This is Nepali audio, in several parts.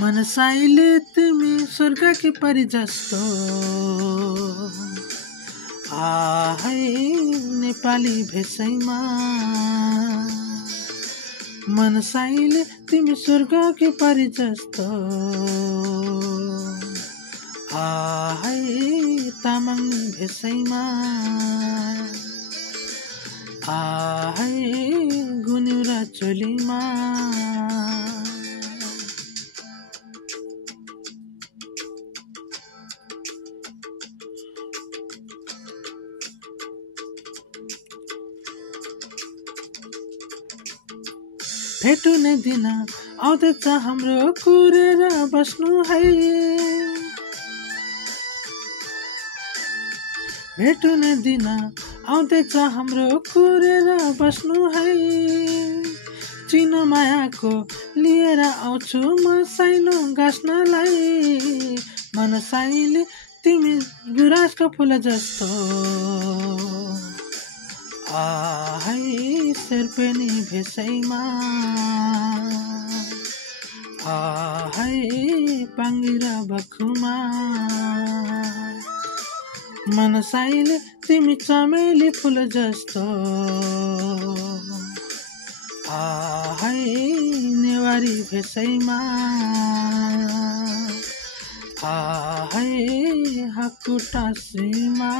मनसाईले तिमी स्वर्गकी परी जस्तो आहै नेपाली भेषैमा मनसाईले तिमी स्वर्गकी परी जस्तो आहै तामाङ भेषैमा आहै गुनिउरा चोलीमा भेटुने दिन आउँदैछ हाम्रो कुरेर बस्नु है भेटुने दिन आउँदैछ हाम्रो कुरेर बस्नु है चिनो मायाको लिएर आउँछु म साइनो गाँस्नलाई मनसाईले तिमी गुराँसको फुल जस्तो आहै शेर्पेनी भेषैमा आहै पाङ्गिरा बखुमा मनसाईले तिमी चमेली फुल जस्तो आहै नेवारी भेषैमा आहै हाकुटा सीमा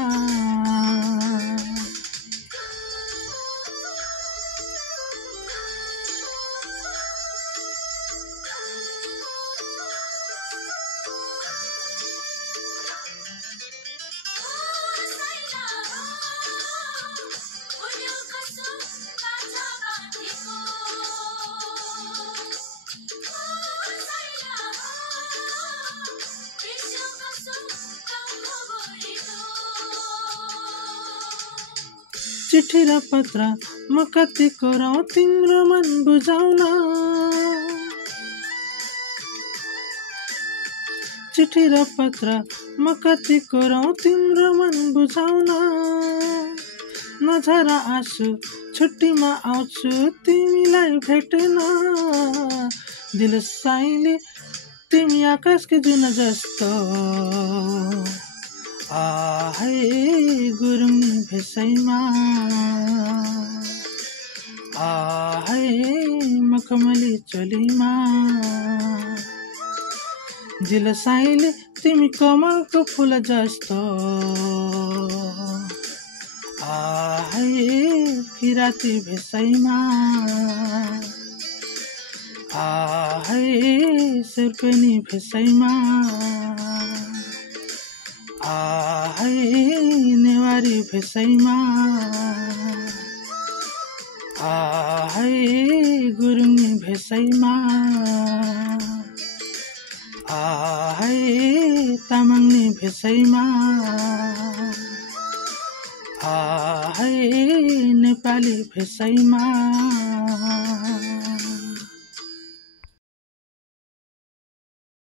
चिठी र पत्र म कति कोराउ तिम्रो मन बुझाउन चिठी र पत्र म कति कोराउ तिम्रो मन बुझाउन नझरा आँसु छुट्टीमा आउँछु तिमीलाई भेट्न दिल साईले तिमी आकाशको जुन जस्तो आहै गुरुङनी भेषैमा आहै मखमली चोलीमा दिल साईले तिमी कमलको फुल जस्तो आहै किराती भेषैमा आहै शेर्पेनी भेषैमा आहै नेवारी भेषैमा आहै गुरुङनी भेषैमा आहै तामाङनी भेषैमा आहै नेपाली भेषैमा